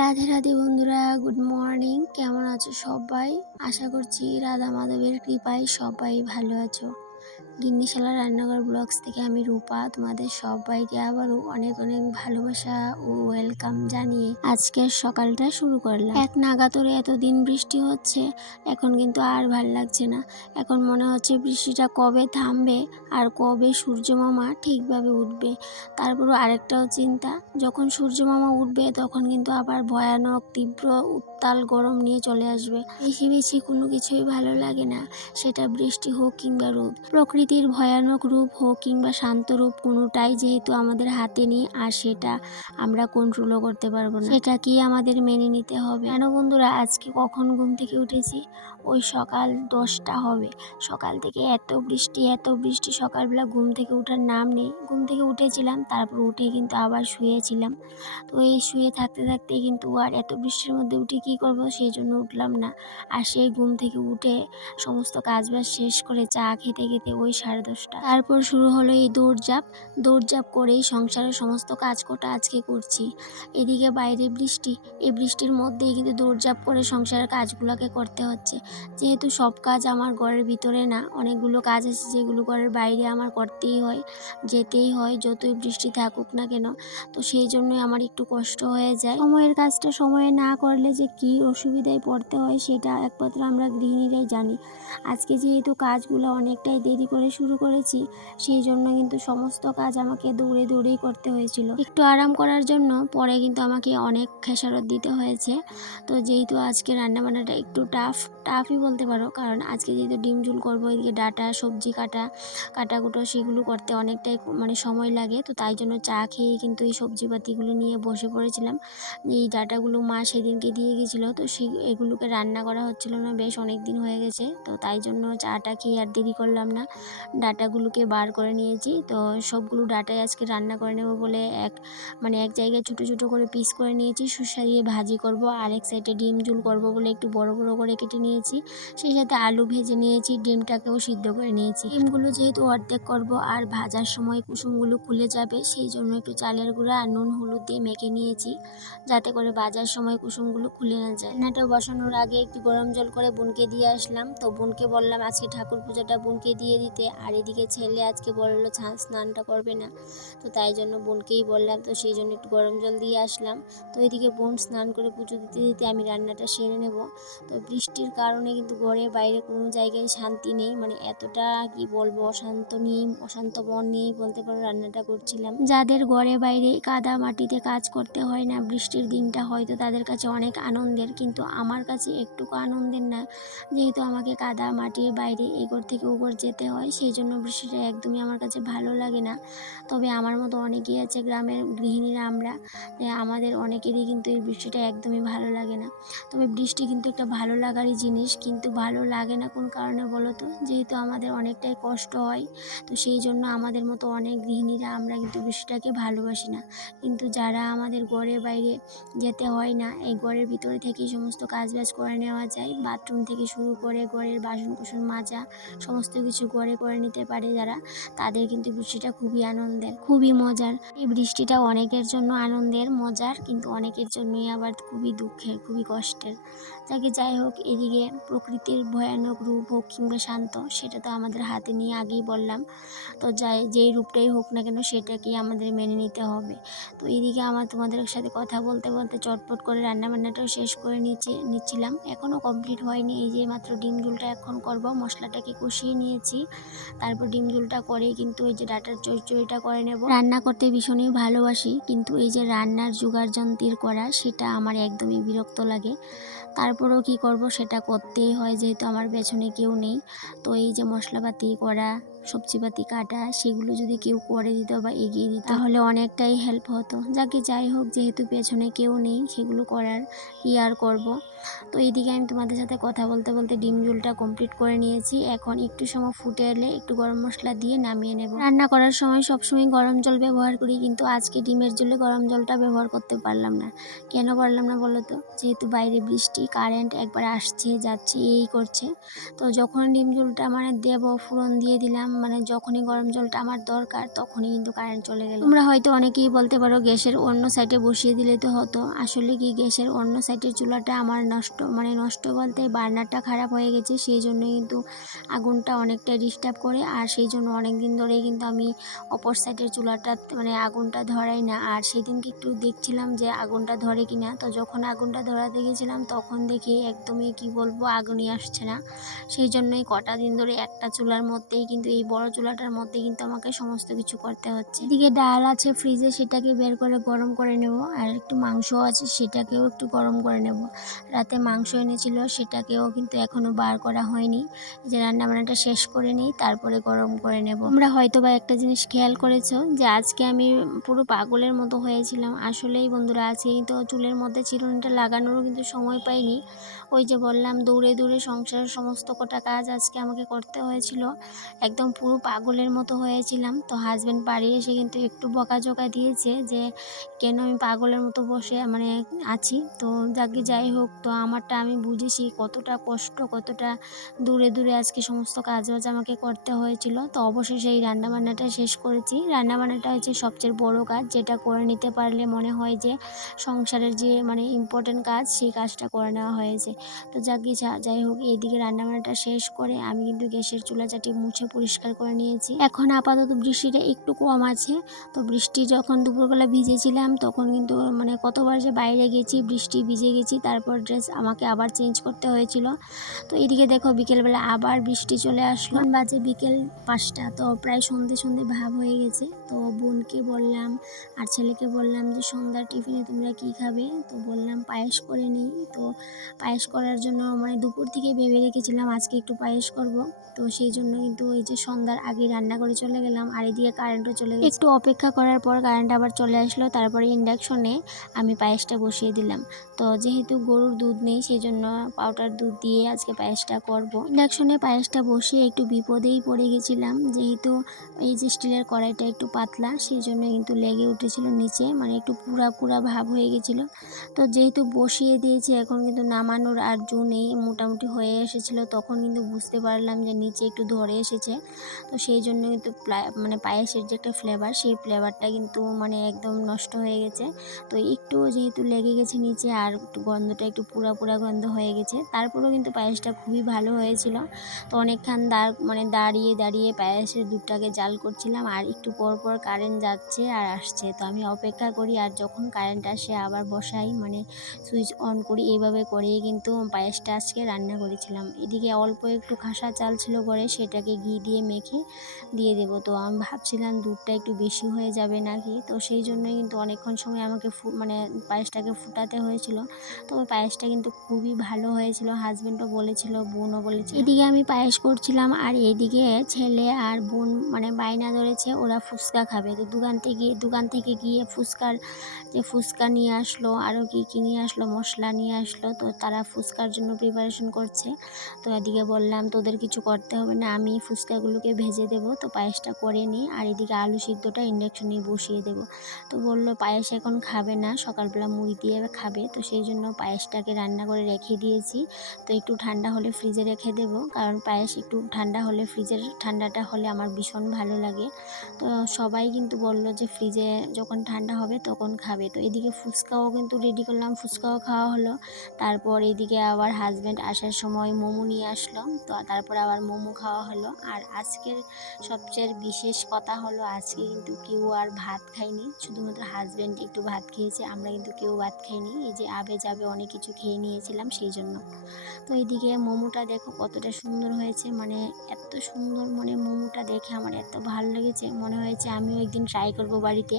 রাধে রাধে বন্ধুরা, good morning. কেমন আছো সবাই? আশা করছি রাধা মাধবের কৃপায় সবাই ভালো আছো। গিন্নিশালা রান্নাঘর ব্লগস থেকে আমি রূপা তোমাদের সবাইকে আবারও অনেক অনেক ভালোবাসা ও ওয়েলকাম জানিয়ে আজকের সকালটা শুরু করলাম। এক নাগাতরে এতদিন বৃষ্টি হচ্ছে, এখন কিন্তু আর ভাল লাগছে না। এখন মনে হচ্ছে বৃষ্টিটা কবে থামবে আর কবে সূর্য মামা ঠিকভাবে উঠবে। তারপরও আরেকটাও চিন্তা, যখন সূর্য মামা উঠবে তখন কিন্তু আবার ভয়ানক তীব্র উত্তাল গরম নিয়ে চলে আসবে। বেশি বেশি কোনো কিছুই ভালো লাগে না, সেটা বৃষ্টি হোক কিংবা রোদ। প্রকৃতির ভয়ানক রূপ হোক কিংবা শান্ত রূপ, কোনোটাই যেহেতু আমাদের হাতে নেই আর সেটা আমরা কন্ট্রোলও করতে পারবো না, সেটা কি আমাদের মেনে নিতে হবে। কেন বন্ধুরা, আজকে কখন ঘুম থেকে উঠেছি? ওই সকাল 10টা হবে। সকাল থেকে এত বৃষ্টি, সকালবেলা ঘুম থেকে ওঠার নাম নেই। ঘুম থেকে উঠেছিলাম, তারপর উঠে কিন্তু আবার শুয়েছিলাম। তো এই শুয়ে থাকতে থাকতে কিন্তু আর এত বৃষ্টির মধ্যে উঠে কি করব, সেই জন্য উঠলাম না। আর সেই ঘুম থেকে উঠে সমস্ত কাজবাজ শেষ করে চা খেতে খেতে ওই 10:30। তারপর শুরু হলো এই দৌড়ঝাঁপ করেই সংসারের সমস্ত কাজকটা আজকে করছি। এদিকে বাইরে বৃষ্টি, এই বৃষ্টির মধ্যেই কিন্তু দৌড়ঝাঁপ করে সংসারের কাজগুলোকে করতে হচ্ছে। যেহেতু সব কাজ আমার ঘরের ভিতরে না, অনেকগুলো কাজ আছে যেগুলো ঘরের বাইরে আমার করতেই হয়, যেতেই হয়, যতই বৃষ্টি থাকুক না কেন। তো সেই জন্যই আমার একটু কষ্ট হয়ে যায়। সময়ের কাজটা সময়ে না করলে যে কি অসুবিধায় পড়তে হয় সেটা একমাত্র আমরা গৃহিণীরাই জানি। আজকে যেহেতু কাজগুলো অনেকটাই দেরি করে শুরু করেছি, সেই জন্য কিন্তু সমস্ত কাজ আমাকে দৌড়ে দৌড়েই করতে হয়েছিল। একটু আরাম করার জন্য পরে কিন্তু আমাকে অনেক খেসারত দিতে হয়েছে। তো যেহেতু আজকে রান্নাবান্নাটা একটু টাফই বলতে পারো, কারণ আজকে যেহেতু ডিম ঝুল করবো, এদিকে ডাটা সবজি কাটাকুটো সেগুলো করতে অনেকটাই সময় লাগে। তো তাই জন্য চা খেয়ে কিন্তু এই সবজিপাতিগুলো নিয়ে বসে পড়েছিলাম। এই ডাটাগুলো মা সেদিনকে দিয়ে গেছিলো, তো এগুলোকে রান্না করা হচ্ছিল না, বেশ অনেক দিন হয়ে গেছে। তো তাই জন্য চাটা খেয়ে আর দেরি করলাম না, ডাটাগুলোকে বার করে নিয়েছি। তো সবগুলো ডাটাই আজকে রান্না করে নেব বলে এক জায়গায় ছোটো ছোটো করে পিস করে নিয়েছি, সরষা দিয়ে ভাজি করব। আর এক সাইডে ডিম ঝুল করব বলে একটু বড় বড় করে কেটে নিয়েছি। সেই সাথে আলু ভেজে নিয়েছি, ডিমটাকেও সিদ্ধ করে নিয়েছি। ডিমগুলো যেহেতু অর্ধেক করব আর ভাজার সময় কুসুমগুলো খুলে যাবে, সেই জন্য একটু চালের গুঁড়া আর নুন হলুদ দিয়ে মেখে নিয়েছি, যাতে করে ভাজার সময় কুসুমগুলো খুলে না যায়। রান্নাটা বসানোর আগে একটু গরম জল করে বোনকে দিয়ে আসলাম। তো বোনকে বললাম আজকে ঠাকুর পূজাটা বোনকে দিয়ে দিতে, আর এদিকে ছেলে আজকে বললো স্নানটা করবে না, তো তাই জন্য বোনকেই বললাম। তো সেই জন্য একটু গরম জল দিয়ে আসলাম। তো এদিকে বোন স্নান করে পুজো দিতে দিতে আমি রান্নাটা সেরে নেব। তো বৃষ্টির কারণে কিন্তু ঘরে বাইরে কোনো জায়গায় শান্তি নেই, এতটা কি বলবো, অশান্ত মন নিয়েই বলতে পারো রান্নাটা করছিলাম। যাদের ঘরে বাইরে কাদা মাটিতে কাজ করতে হয় না, বৃষ্টির দিনটা হয়তো তাদের কাছে অনেক আনন্দের, কিন্তু আমার কাছে একটুকু আনন্দের না। যেহেতু আমাকে কাদা মাটির বাইরে এগোর থেকে ওগোর যেতে হয়, সেই জন্য বৃষ্টিটা একদমই আমার কাছে ভালো লাগে না। তবে আমার মতো অনেকেই আছে গ্রামের গৃহিণীরা, আমাদের অনেকেরই কিন্তু এই বৃষ্টিটা একদমই ভালো লাগে না। তবে বৃষ্টি কিন্তু একটা ভালো লাগারই জিনিস, কিন্তু ভালো লাগে না কোন কারণে বলো তো? যেহেতু আমাদের অনেকটাই কষ্ট হয়, তো সেই জন্য আমাদের মতো অনেক গৃহিণীরা আমরা কিন্তু বৃষ্টিটাকে ভালোবাসি না। কিন্তু যারা আমাদের ঘরের বাইরে যেতে হয় না, এই ঘরের ভিতরে থেকেই সমস্ত কাজবাজ করে নেওয়া যায়, বাথরুম থেকে শুরু করে ঘরের বাসন কুসন মাজা সমস্ত কিছু ঘরে করে নিতে পারে যারা, তাদের কিন্তু বৃষ্টিটা খুবই আনন্দের, খুবই মজার। এই বৃষ্টিটা অনেকের জন্য আনন্দের মজার, কিন্তু অনেকের জন্যই আবার খুবই দুঃখের, খুবই কষ্টের। যাই হোক, এদিকে প্রকৃতির ভয়ানক রূপ হোক কিংবা শান্ত, সেটা তো আমাদের হাতে নিয়ে আগেই বললাম। তো যেই রূপটাই হোক না কেন, সেটাকেই আমাদের মেনে নিতে হবে। তো এইদিকে আমার তোমাদের সাথে কথা বলতে বলতে চটপট করে রান্নাবান্নাটাও শেষ করে নিচ্ছিলাম। এখনও কমপ্লিট হয়নি, এই যে মাত্র ডিম ঝোলটা এখন করব। মশলাটাকে কষিয়ে নিয়েছি, তারপর ডিম ঝোলটা করেই কিন্তু এই যে ডাটার চচ্চড়িটা করে নেব। রান্না করতে ভীষণই ভালোবাসি, কিন্তু এই যে রান্নার জোগাড় যন্ত্রের করা, সেটা আমার একদমই বিরক্ত লাগে। তারপরেও কি করব, সেটা করতেই হয় যেহেতু আমার পেছনে কেউ নেই। তো এই যে মশলাপাতি করা, সবজিপাতি কাটা, সেগুলো যদি কেউ করে দিত বা এগিয়ে দিত তাহলে অনেকটাই হেল্প হতো। যাই হোক, যেহেতু পেছনে কেউ নেই, সেগুলো করার কি আর করব। তো এইদিকে আমি তোমাদের সাথে কথা বলতে বলতে ডিম ঝোলটা কমপ্লিট করে নিয়েছি। এখন একটু সময় ফুটে এলে একটু গরম মশলা দিয়ে নামিয়ে নেব। রান্না করার সময় সবসময় গরম জল ব্যবহার করি, কিন্তু আজকে ডিমের ঝোলে গরম জলটা ব্যবহার করতে পারলাম না। কেন পারলাম না বলো তো? যেহেতু বাইরে বৃষ্টি, কারেন্ট একবার আসছে যাচ্ছে এই করছে। তো যখন ডিম ঝোলটা দেব, ফোড়ন দিয়ে দিলাম, মানে যখনই গরম জলটা আমার দরকার তখনই কিন্তু কারেন্ট চলে গেল। তোমরা হয়তো অনেকেই বলতে পারো গ্যাসের অন্য সাইডে বসিয়ে দিলে তো হতো। আসলে কি গ্যাসের অন্য সাইডের চুলাটা আমার নষ্ট বলতে বার্নারটা খারাপ হয়ে গেছে, সেই জন্য কিন্তু আগুনটা অনেকটা ডিস্টার্ব করে। আর সেই জন্য অনেক দিন ধরেই কিন্তু আমি অপর সাইডের চুলাটা মানে আগুনটা ধরাই না। আর সেদিনকে একটু দেখছিলাম যে আগুনটা ধরে কিনা, তো যখন আগুনটা ধরাতে গেছিলাম তখন দেখি একদমই কি বলবো আগুনই আসছে না। সেই জন্যই কটা দিন ধরে একটা চুলার মধ্যেই কিন্তু এই বড় চুলাটার মধ্যে কিন্তু আমাকে সমস্ত কিছু করতে হচ্ছে। এদিকে ডাল আছে ফ্রিজে, সেটাকে বের করে গরম করে নেব। আর একটু মাংস আছে সেটাকেও একটু গরম করে নেব। রাতে মাংস এনেছিল সেটাকেও কিন্তু এখনো বার করা হয়নি, যে রান্নাবান্নাটা শেষ করে নিই তারপরে গরম করে নেব। তোমরা হয়তো বা একটা জিনিস খেয়াল করেছো যে আজকে আমি পুরো পাগলের মতো হয়েছিলাম। আসলেই বন্ধুরা আজকে কিন্তু চুলের মধ্যে চিরুনিটা লাগানোরও কিন্তু সময় পাইনি। ওই যে বললাম দৌড়ে দৌড়ে সংসারের সমস্ত কটা কাজ আজকে আমাকে করতে হয়েছিল, একদম পুরো পাগলের মতো হয়েছিলাম। তো হাজব্যান্ড বাড়ি এসে কিন্তু একটু বকাঝকা দিয়েছে যে কেন আমি পাগলের মতো বসে মানে আছি। তো যাই হোক, তো আমারটা আমি বুঝেছি কতটা কষ্ট, কতটা দূরে দূরে আজকে সমস্ত কাজবাজ আমাকে করতে হয়েছিল। তো অবশেষে এই রান্নাবান্নাটা শেষ করেছি। রান্নাবান্নাটা হচ্ছে সবচেয়ে বড় কাজ, যেটা করে নিতে পারলে মনে হয় যে সংসারের যে মানে ইম্পর্টেন্ট কাজ সেই কাজটা করে নেওয়া হয়েছে। তো যাই হোক, এইদিকে রান্নাবান্নাটা শেষ করে আমি কিন্তু গ্যাসের চুলা চাটি মুছে পরিষ্কার করে নিয়েছি। এখন আপাতত বৃষ্টিটা একটু কম আছে। তো বৃষ্টি যখন দুপুরবেলা ভিজেছিলাম তখন কিন্তু মানে কতবার যে বাইরে গেছি, বৃষ্টি ভিজে গেছি, তারপর ড্রেস আমাকে আবার চেঞ্জ করতে হয়েছিল। তো এদিকে দেখো বিকেলবেলা আবার বৃষ্টি চলে আসলো। বাজে বিকেল 5টা, তো প্রায় সন্ধে সন্ধে ভাব হয়ে গেছে। তো বোনকে বললাম আর ছেলেকে বললাম যে সন্ধ্যার টিফিনে তোমরা কি খাবে, তো বললাম পায়েস করে নিই। তো পায়েস করার জন্য মানে দুপুর থেকে ভেবে রেখেছিলাম আজকে একটু পায়েস করব। তো সেই জন্য কিন্তু ওই যে সন্ধ্যার আগে রান্না করে চলে গেলাম। আর এদিকে কারেন্টও চলে গেছে। একটু অপেক্ষা করার পর কারেন্ট আবার চলে আসলো, তারপরে ইন্ডাকশনে আমি পায়েসটা বসিয়ে দিলাম। তো যেহেতু গরুর দুধ নেই সেই জন্য পাউডার দুধ দিয়ে আজকে পায়েসটা করব। ইন্ডাকশনে পায়েসটা বসিয়ে একটু বিপদেই পড়ে গেছিলাম, যেহেতু এই যে স্টিলের কড়াইটা একটু পাতলা সেই জন্য কিন্তু লেগে উঠেছিল নিচে, মানে একটু পুরা পুরা ভাব হয়ে গেছিলো। তো যেহেতু বসিয়ে দিয়েছি এখন কিন্তু নামানোর আর জো নেই, মোটামুটি হয়ে এসেছিলো, তখন কিন্তু বুঝতে পারলাম যে নিচে একটু ধরে এসেছে। তো সেই জন্য কিন্তু মানে পায়েসের যে একটা ফ্লেভার সেই ফ্লেভারটা কিন্তু মানে একদম নষ্ট হয়ে গেছে। তো একটু যেহেতু লেগে গেছে নিচে আর একটু গন্ধটা একটু পুরা পুরা গন্ধ হয়ে গেছে, তারপরেও কিন্তু পায়েসটা খুবই ভালো হয়েছিল। তো অনেকক্ষণ দাঁড়িয়ে দাঁড়িয়ে পায়েসের দুধটাকে জাল করছিলাম। আর একটু পর পর কারেন্ট যাচ্ছে আর আসছে, তো আমি অপেক্ষা করি আর যখন কারেন্ট আসে আবার বসাই, মানে সুইচ অন করি। এইভাবে করেই কিন্তু পায়েসটা আজকে রান্না করেছিলাম। এদিকে অল্প একটু খাসা চাল ছিল ঘরে, সেটাকে ঘি দিয়ে মেখে দিয়ে দেবো। তো আমি ভাবছিলাম দুধটা একটু বেশি হয়ে যাবে নাকি, তো সেই জন্যই কিন্তু অনেকক্ষণ সময় আমাকে মানে পায়েসটাকে ফুটাতে হয়েছিল। তো ওই পায়েসটা কিন্তু খুবই ভালো হয়েছিল, হাজব্যান্ডও বলেছিল, বোনও বলেছিল। এদিকে আমি পায়েস করছিলাম আর এইদিকে ছেলে আর বোন মানে বায়না ধরেছে ওরা ফুচকা খাবে। তো দোকান থেকে গিয়ে ফুচকা নিয়ে আসলো, আরও কি নিয়ে আসলো, মশলা নিয়ে আসলো। তো তারা ফুচকার জন্য প্রিপারেশন করছে। তো এদিকে বললাম তোদের কিছু করতে হবে না, আমি ফুচকাগুলোকে ভেজে দেবো, তো পায়েসটা করে নিই। আর এদিকে আলু সিদ্ধটা ইন্ডাকশনে বসিয়ে দেবো। তো বললো পায়েস এখন খাবে না, সকালবেলা মুড়ি দিয়ে খাবে। তো সেই জন্য পায়েসটাকে রান্না করে রেখে দিয়েছি। তো একটু ঠান্ডা হলে ফ্রিজে রেখে দেবো, কারণ পায়েস একটু ঠান্ডা হলে ফ্রিজের ঠান্ডাটা হলে আমার ভীষণ ভালো লাগে। তো সবাই কিন্তু বললো যে ফ্রিজে যখন ঠান্ডা হবে তখন খাবে। তো এদিকে ফুচকাও কিন্তু রেডি করলাম, ফুচকাও খাওয়া হলো। তারপর এদিকে আবার হাজব্যান্ড আসার সময় মোমো নিয়ে আসলো, তো তারপর আবার মোমো খাওয়া হলো। আর আজকের সবচেয়ে বিশেষ কথা হলো আজকে কিন্তু কেউ আর ভাত খাইনি, শুধুমাত্র হাজব্যান্ড একটু ভাত খেয়েছে, আমরা কিন্তু কেউ ভাত খাইনি। এই যে আবে যাবে অনেক কিছু খেয়ে নিয়েছিলাম সেই জন্য। তো এইদিকে মোমোটা দেখো কতটা সুন্দর হয়েছে, মানে এত সুন্দর, মানে মোমোটা দেখে আমার এত ভালো লেগেছে, মনে হয়েছে আমিও একদিন ট্রাই করব বাড়িতে।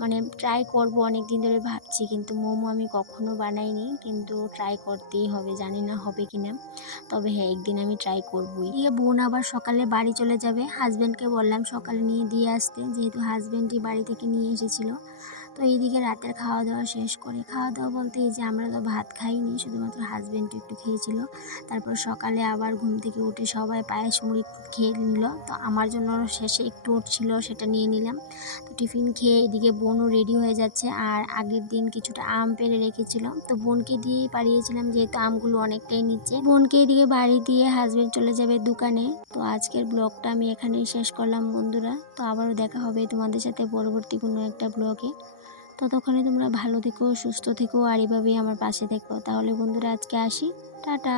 মানে ট্রাই করব অনেক দিন ধরে ভাবছি, কিন্তু মোমো আমি কখনো বানাইনি, কিন্তু ট্রাই করতেই হবে, জানি না হবে কিনা, তবে হ্যাঁ একদিন আমি ট্রাই করবই। দিয়ে বোন আবার সকালে বাড়ি চলে যাবে, হাজব্যান্ডকে বললাম সকালে নিয়ে দিয়ে আসতে, যেহেতু হাজব্যান্ডই বাড়ি থেকে নিয়ে এসেছিলো। তো তো এইদিকে রাতের খাওয়া দাওয়া শেষ করে, খাওয়া দাওয়া বলতে এই যে আমরা তো ভাত খাইনি, শুধুমাত্র হাজব্যান্ড একটু খেয়েছিল। তারপর সকালে আবার ঘুম থেকে উঠে সবাই পায়েস মুড়ি খেয়ে নিল। তো আমার জন্য শেষে একটু ছিল, সেটা নিয়ে নিলাম। তো টিফিন খেয়ে এদিকে বোনও রেডি হয়ে যাচ্ছে। আর আগের দিন কিছুটা আম পেড়ে রেখেছিল, তো বোনকে দিয়েই পাড়িয়েছিলাম, যেহেতু আমগুলো অনেকটাই নিচে। বোনকে এদিকে বাড়ি দিয়ে হাজব্যান্ড চলে যাবে দোকানে। তো আজকের ব্লগটা আমি এখানেই শেষ করলাম বন্ধুরা। তো আবারও দেখা হবে তোমাদের সাথে পরবর্তী কোনো একটা ব্লগে। ততক্ষণে তোমরা ভালো থেকো, সুস্থ থেকো, আর এভাবেই আমার পাশে থেকো। তাহলে বন্ধুরা আজকে আসি, টাটা।